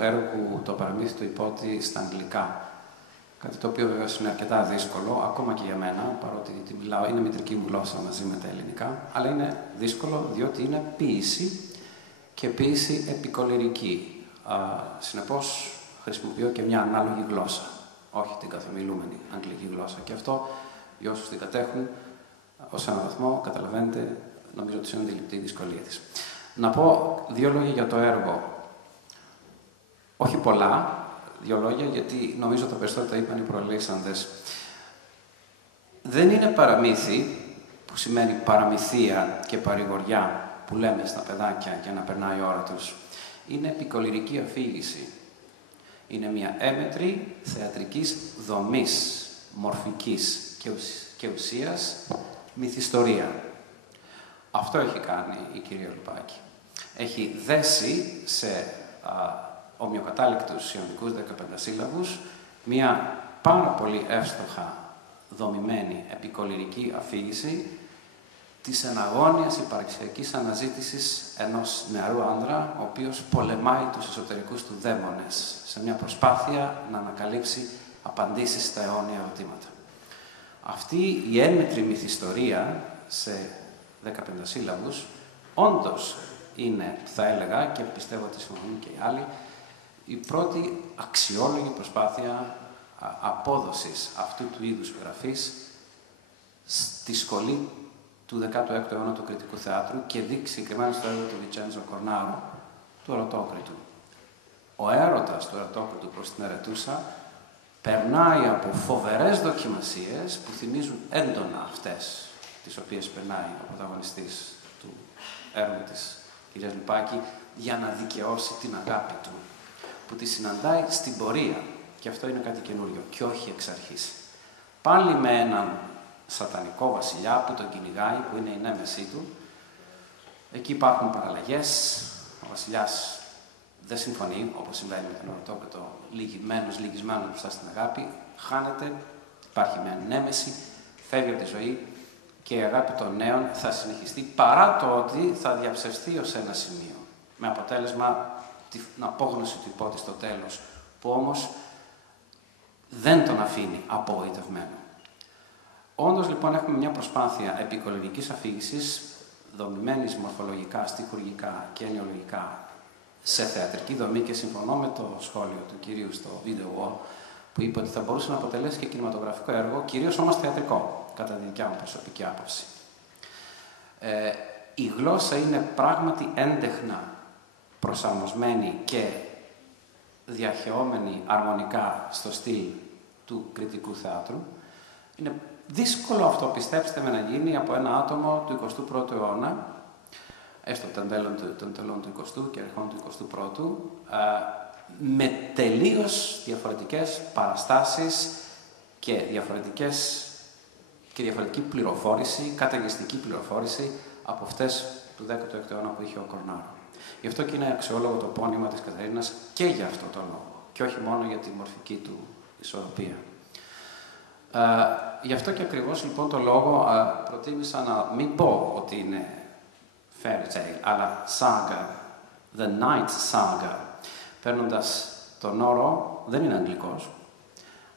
έργου το παραμύθι του Υπότη στα αγγλικά. Κάτι το οποίο βέβαια είναι αρκετά δύσκολο, ακόμα και για μένα, παρότι τη μιλάω, είναι μητρική μου γλώσσα μαζί με τα ελληνικά, αλλά είναι δύσκολο διότι είναι ποίηση και ποίηση επικολυρική. Συνεπώς, χρησιμοποιώ και μια ανάλογη γλώσσα, όχι την καθομιλούμενη αγγλική γλώσσα. Και αυτό, για όσους την κατέχουν, ως έναν βαθμό, καταλαβαίνετε, νομίζω ότι είναι αντιληπτή η δυσκολία της. Να πω δύο λόγια για το έργο. Όχι πολλά, δύο λόγια, γιατί νομίζω τα περισσότερα είπαν οι προελίσσαντες. Δεν είναι παραμύθι, που σημαίνει παραμυθία και παρηγοριά, που λέμε στα παιδάκια για να περνάει η ώρα τους. Είναι επικολυρική αφήγηση. Είναι μια έμετρη θεατρικής δομής, μορφικής και ουσίας μυθιστορία. Αυτό έχει κάνει η κυρία Λουπάκη. Έχει δέσει σε ομοιοκατάληκτους ιονικούς 15 σύλλαβους μια πάρα πολύ εύστοχα δομημένη επικολυρική αφήγηση της εναγώνιας υπαρξιακής αναζήτησης ενός νεαρού άνδρα, ο οποίος πολεμάει τους εσωτερικούς του δαίμονες σε μια προσπάθεια να ανακαλύψει απαντήσεις στα αιώνια ερωτήματα. Αυτή η έμετρη μυθιστορία σε 15 σύλλαβους όντως είναι, θα έλεγα, και πιστεύω ότι συμφωνούν και οι άλλοι, η πρώτη αξιόλογη προσπάθεια απόδοσης αυτού του είδους γραφής στη σχολή του 16ου αιώνα του κριτικού θεάτρου και δείξει συγκεκριμένα στο έργο του Βιτσέντζο Κορνάρο, του Ερωτόκριτου. Ο έρωτας του Ερωτόκριτου προς την Ερετούσα περνάει από φοβερές δοκιμασίες που θυμίζουν έντονα αυτές τις οποίες περνάει ο πρωταγωνιστής του έργου της κυρίας Λουπάκη για να δικαιώσει την αγάπη του, που τη συναντάει στην πορεία. Και αυτό είναι κάτι καινούριο και όχι εξ αρχής. Πάλι με έναν σατανικό βασιλιά που τον κυνηγάει, που είναι η νέμεσή του. Εκεί υπάρχουν παραλλαγές. Ο βασιλιάς δεν συμφωνεί, όπως συμβαίνει με τον Ερωτόκριτο, λυγισμένος μπροστά στην αγάπη. Χάνεται, υπάρχει μια νέμεση, φεύγει από τη ζωή και η αγάπη των νέων θα συνεχιστεί παρά το ότι θα διαψευστεί ως ένα σημείο. Με αποτέλεσμα την απόγνωση του Υπότη στο τέλος, που όμως δεν τον αφήνει απογοητευμένο. Όντως, λοιπόν, έχουμε μια προσπάθεια επικολυρικής αφήγησης, δομημένης μορφολογικά, στιχουργικά και ενοιολογικά, σε θεατρική δομή, και συμφωνώ με το σχόλιο του κυρίου στο Video Wall, που είπε ότι θα μπορούσε να αποτελέσει και κινηματογραφικό έργο, κυρίως όμως θεατρικό, κατά τη δικιά μου προσωπική άποψη. Η γλώσσα είναι πράγματι έντεχνα προσαρμοσμένη και διαχεόμενη αρμονικά στο στυλ του κριτικού θεάτρου. Είναι δύσκολο αυτό, πιστέψτε με, να γίνει από ένα άτομο του 21ου αιώνα, έστω των τελών του 20ου και αρχών του 21ου, με τελείως διαφορετικές παραστάσεις και διαφορετική πληροφόρηση, καταιγιστική πληροφόρηση από αυτές του 16ου αιώνα που είχε ο Κορνάρο. Γι' αυτό και είναι αξιόλογο το πόνημα της Κατερίνας και για αυτό τον λόγο, και όχι μόνο για τη μορφική του ισορροπία. Γι' αυτό και ακριβώς, λοιπόν, το λόγο προτίμησα να μην πω ότι είναι fairy tale, αλλά saga, the night saga, παίρνοντας τον όρο, δεν είναι αγγλικός,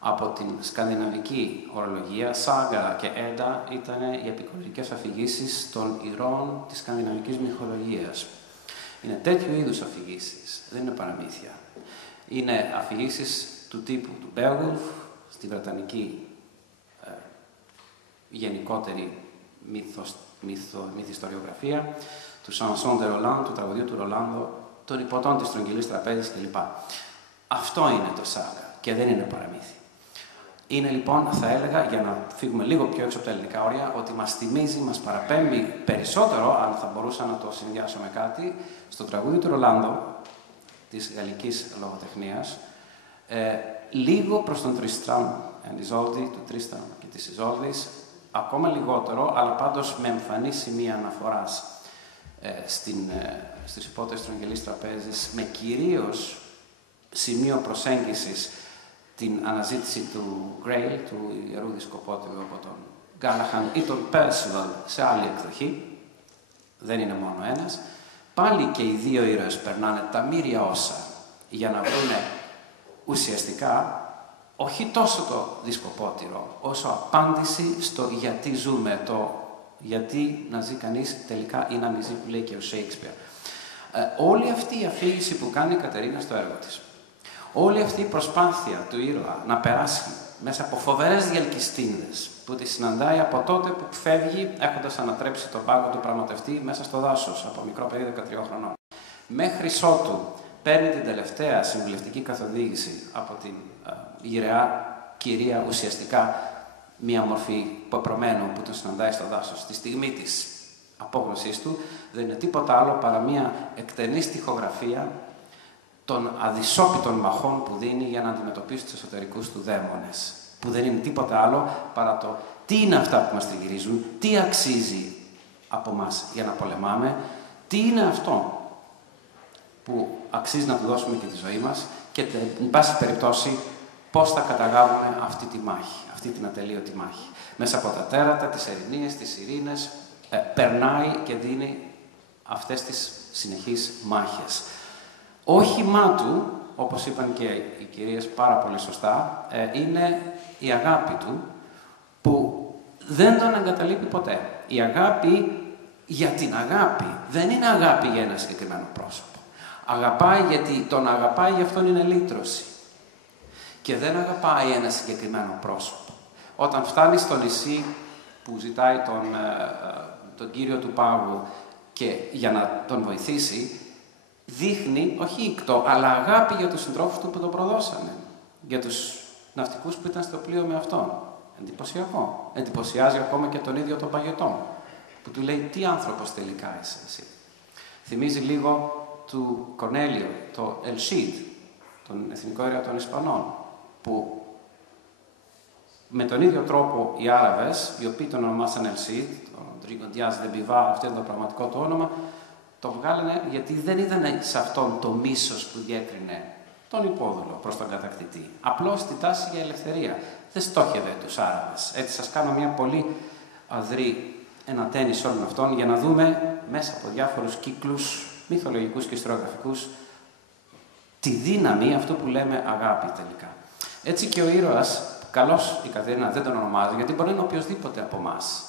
από την σκανδιναβική ορολογία. Saga και Edda ήταν οι επικολυρικές αφηγήσεις των ηρώων της σκανδιναβικής μυθολογίας. Είναι τέτοιου είδους αφηγήσεις, δεν είναι παραμύθια. Είναι αφηγήσεις του τύπου του Beowulf, στη βρετανική γενικότερη μυθιστοριογραφία, του Chanson de Roland, του τραγουδίου του Ρολάνδο, των υποτών της στρογγυλής τραπέζης κλπ. Αυτό είναι το σάγκα και δεν είναι παραμύθι. Είναι, λοιπόν, θα έλεγα, για να φύγουμε λίγο πιο έξω από τα ελληνικά όρια, ότι μας θυμίζει, μας παραπέμπει περισσότερο, αν θα μπορούσα να το συνδυάσω με κάτι, στο τραγούδι του Ρολάνδο, της γαλλικής λογοτεχνίας, λίγο προς τον Τριστράμ and Ιζόλδη, του Τρίστραμ και της Ιζόλδης, ακόμα λιγότερο, αλλά πάντως με εμφανή σημεία αναφοράς στις υπότες τρογγυλής τραπέζης, με κυρίως σημείο προσέγγισης την αναζήτηση του Grail, του ιερού δισκοπότηρου από τον Γκάλαχαν ή τον Percival σε άλλη εκδοχή, δεν είναι μόνο ένας. Πάλι και οι δύο ήρωες περνάνε τα μοίρια όσα για να βρούνε ουσιαστικά όχι τόσο το δισκοπότηρο, όσο απάντηση στο γιατί ζούμε, το γιατί να ζει κανείς τελικά ή να μην ζει, που λέει και ο Σέιξπιρ. Όλη αυτή η αφήγηση που κάνει η Κατερίνα στο έργο της, όλη αυτή η προσπάθεια του ήρωα να περάσει μέσα από φοβερές διαλκυστίνδες που τη συναντάει από τότε που φεύγει έχοντας ανατρέψει τον πάγκο του πραγματευτή μέσα στο δάσος από μικρό παιδί 13 χρονών, μέχρι ότου παίρνει την τελευταία συμβουλευτική καθοδήγηση από την γυραιά κυρία, ουσιαστικά μία μορφή πεπρωμένου που τον συναντάει στο δάσος. Στη στιγμή της απόγνωσής του δεν είναι τίποτα άλλο παρά μία εκτενή στιχογραφία των αδυσόπιτων μαχών που δίνει για να αντιμετωπίσει τους εσωτερικούς του δαίμονες. Που δεν είναι τίποτα άλλο παρά το τι είναι αυτά που μας τριγυρίζουν, τι αξίζει από μας για να πολεμάμε, τι είναι αυτό που αξίζει να του δώσουμε και τη ζωή μας και, εν πάση περιπτώσει, πώς θα καταγάγουμε αυτή τη μάχη, αυτή την ατελείωτη μάχη. Μέσα από τα τέρατα, τις ερηνίες, τις ειρήνες, περνάει και δίνει αυτές τις συνεχείς μάχες. Όχημά του, όπως είπαν και οι κυρίες πάρα πολύ σωστά, είναι η αγάπη του, που δεν τον εγκαταλείπει ποτέ. Η αγάπη για την αγάπη δεν είναι αγάπη για ένα συγκεκριμένο πρόσωπο. Αγαπάει γιατί τον αγαπάει, γι' αυτόν είναι λύτρωση. Και δεν αγαπάει ένα συγκεκριμένο πρόσωπο. Όταν φτάνει στο νησί που ζητάει τον κύριο του πάγου και για να τον βοηθήσει, δείχνει όχι ικτό, αλλά αγάπη για τους συντρόφους του που τον προδώσανε. Για τους ναυτικούς που ήταν στο πλοίο με αυτόν. Εντυπωσιακό. Εντυπωσιάζει ακόμα και τον ίδιο τον παγετό, που του λέει τι άνθρωπος τελικά είσαι εσύ. Θυμίζει λίγο του Κορνέλιο, το El Cid, τον εθνικό ήρωα των Ισπανών, που με τον ίδιο τρόπο οι Άραβες, οι οποίοι τον ονομάσαν El Cid, τον Rodrigo Diaz de Bivar, αυτό είναι το πραγματικό του όνομα, το βγάλανε γιατί δεν είδαν σε αυτόν το μίσος που διέκρινε τον υπόδουλο προς τον κατακτητή. Απλώς τη τάση για ελευθερία. Δεν στόχευε τους Άραβες. Έτσι σας κάνω μια πολύ αδρή ενατένιση όλων αυτών για να δούμε μέσα από διάφορους κύκλους μυθολογικούς και ιστοριογραφικούς τη δύναμη αυτού που λέμε αγάπη τελικά. Έτσι και ο ήρωας, καλώς η Κατερίνα δεν τον ονομάζει, γιατί μπορεί να είναι οποιοσδήποτε από εμάς.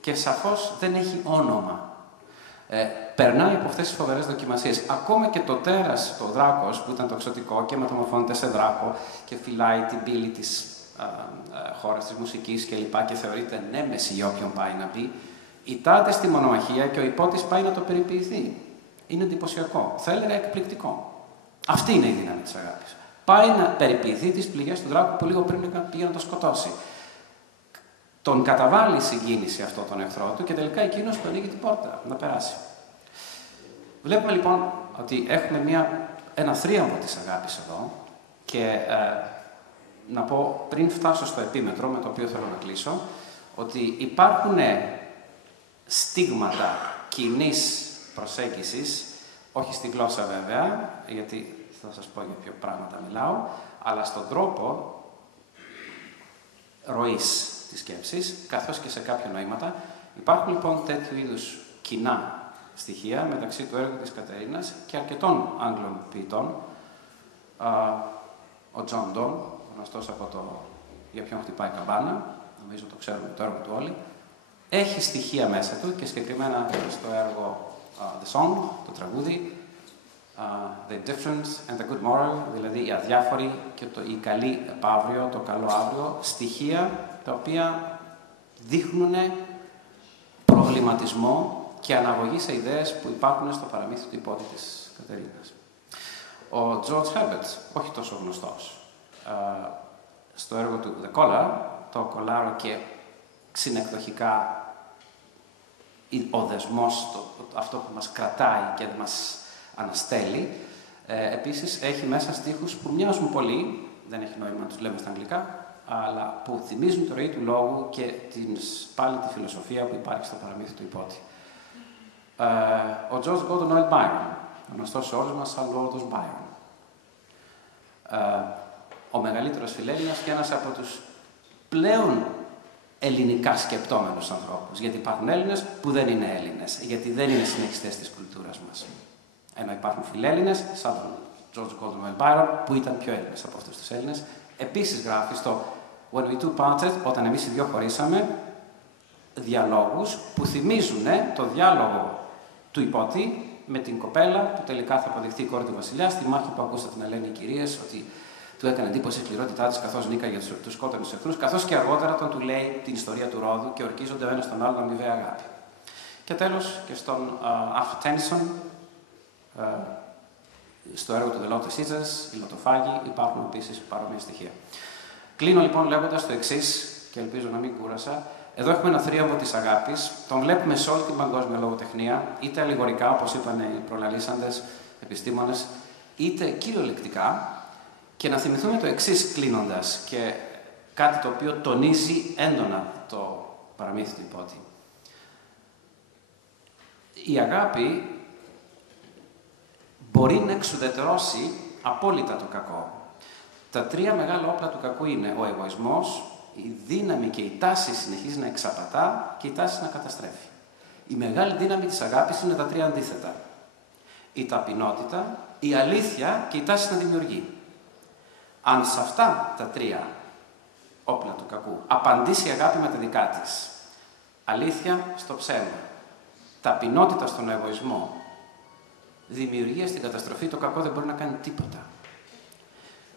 Και σαφώς δεν έχει όνομα. Περνάει από αυτές τις φοβερές δοκιμασίες. Ακόμα και το τέρας, το δράκος, που ήταν τοξωτικό και μεταμορφώνεται σε δράκο και φυλάει την πύλη της χώρας της μουσικής κλπ. Και θεωρείται νέμεση για όποιον πάει να μπει, ητάται στη μονομαχία και ο υπότης πάει να το περιποιηθεί. Είναι εντυπωσιακό. Θα έλεγα εκπληκτικό. Αυτή είναι η δύναμη της αγάπης. Πάει να περιποιηθεί τις πληγές του δράκου που λίγο πριν πήγε να το σκοτώσει. Τον καταβάλει συγκίνηση αυτό τον εχθρό του και τελικά εκείνος του ανοίγει την πόρτα να περάσει. Βλέπουμε λοιπόν ότι έχουμε ένα θρίαμβο της αγάπης εδώ και να πω πριν φτάσω στο επίμετρο με το οποίο θέλω να κλείσω ότι υπάρχουν στίγματα κοινής προσέγγισης, όχι στη γλώσσα βέβαια, γιατί θα σας πω για ποιο πράγματα μιλάω, αλλά στον τρόπο ροής της σκέψης, καθώς και σε κάποια νοήματα. Υπάρχουν λοιπόν τέτοιου είδους κοινά στοιχεία μεταξύ του έργου της Κατερίνας και αρκετών Άγγλων ποιητών. Ο Τζον Ντον, γνωστός από το «Για ποιον χτυπάει καμπάνα», νομίζω το ξέρουμε το έργο του όλοι, έχει στοιχεία μέσα του και συγκεκριμένα στο έργο The Song, το τραγούδι, The Difference and the Good Moral, δηλαδή η αδιάφορη και η καλή επαύριο, το καλό αύριο, στοιχεία τα οποία δείχνουν προβληματισμό και αναγωγή σε ιδέες που υπάρχουν στο παραμύθι του υπότη της Κατερίνας. Ο George Herbert, όχι τόσο γνωστός, στο έργο του The Collar, το κολάρο και συνεκδοχικά ο δεσμός, αυτό που μας κρατάει και μας αναστέλει, επίσης έχει μέσα στίχους που μοιάζουν πολύ, δεν έχει νόημα να τους λέμε στα αγγλικά, αλλά που θυμίζουν τη ροή του λόγου και πάλι τη φιλοσοφία που υπάρχει στο παραμύθι του υπότη. Ο George Gordon Noel Byron, γνωστός σε όλους μας σαν Lord Byron. Ο μεγαλύτερος φιλέλληνας και ένας από τους πλέον ελληνικά σκεπτόμενους ανθρώπους. Γιατί υπάρχουν Έλληνες που δεν είναι Έλληνες, γιατί δεν είναι συνεχιστές της κουλτούρας μας. Ενώ υπάρχουν φιλέλληνες, σαν τον George Gordon Byron, που ήταν πιο Έλληνες από αυτούς τους Έλληνες. Επίσης γράφει στο When We Two Parted, όταν εμείς οι δυο χωρίσαμε, διαλόγους που θυμίζουν το διάλογο του υπότη με την κοπέλα που τελικά θα αποδειχθεί η κόρη του βασιλιά στη μάχη που ακούσατε να λένε οι κυρίες ότι του έκανε εντύπωση η σκληρότητά της καθώς νίκαγε τους σκότωνους εχθρούς, καθώς και αργότερα όταν του λέει την ιστορία του Ρόδου και ορκίζονται ο ένας τον άλλον αμοιβαία αγάπη. Και τέλος και στον Arthur Tennyson, στο έργο του The Lotus Eaters, οι Λωτοφάγοι, υπάρχουν επίσης παρόμοια στοιχεία. Κλείνω λοιπόν λέγοντας το εξής, και ελπίζω να μην κούρασα. Εδώ έχουμε ένα θρίαμβο της αγάπης. Τον βλέπουμε σε όλη την παγκόσμια λογοτεχνία, είτε αλληγορικά, όπως είπαν οι προλαλήσαντες επιστήμονες, είτε κυριολεκτικά. Και να θυμηθούμε το εξής κλείνοντας, και κάτι το οποίο τονίζει έντονα το παραμύθι του υπότη. Η αγάπη μπορεί να εξουδετερώσει απόλυτα το κακό. Τα τρία μεγάλα όπλα του κακού είναι ο εγωισμός, η δύναμη και η τάση συνεχίζει να εξαπατά και η τάση να καταστρέφει. Η μεγάλη δύναμη της αγάπης είναι τα τρία αντίθετα. Η ταπεινότητα, η αλήθεια και η τάση να δημιουργεί. Αν σε αυτά τα τρία όπλα του κακού απαντήσει η αγάπη με τα δικά της, αλήθεια στο ψέμα, ταπεινότητα στον εγωισμό, δημιουργία στην καταστροφή, το κακό δεν μπορεί να κάνει τίποτα.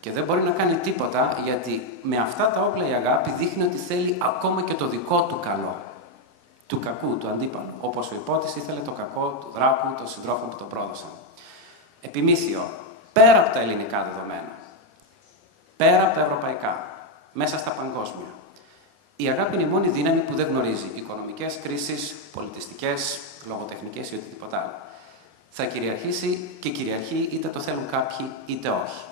Και δεν μπορεί να κάνει τίποτα γιατί με αυτά τα όπλα η αγάπη δείχνει ότι θέλει ακόμα και το δικό του καλό. Του κακού, του αντίπαλου. Όπως ο υπότης ήθελε το κακό του δράκου, των συντρόφων που το πρόδωσαν. Επιμήθειο, πέρα από τα ελληνικά δεδομένα, πέρα από τα ευρωπαϊκά, μέσα στα παγκόσμια. Η αγάπη είναι η μόνη δύναμη που δεν γνωρίζει οικονομικές κρίσεις, πολιτιστικές, λογοτεχνικές ή οτιδήποτε άλλο. Θα κυριαρχήσει και κυριαρχεί είτε το θέλουν κάποιοι είτε όχι.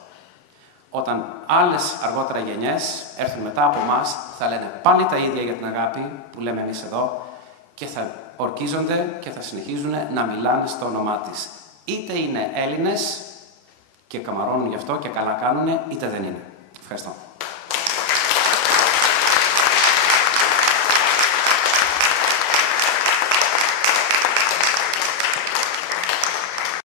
Όταν άλλες αργότερα γενιές έρθουν μετά από εμάς, θα λένε πάλι τα ίδια για την αγάπη που λέμε εμείς εδώ και θα ορκίζονται και θα συνεχίζουν να μιλάνε στο όνομά της. Είτε είναι Έλληνες και καμαρώνουν γι' αυτό και καλά κάνουν, είτε δεν είναι. Ευχαριστώ.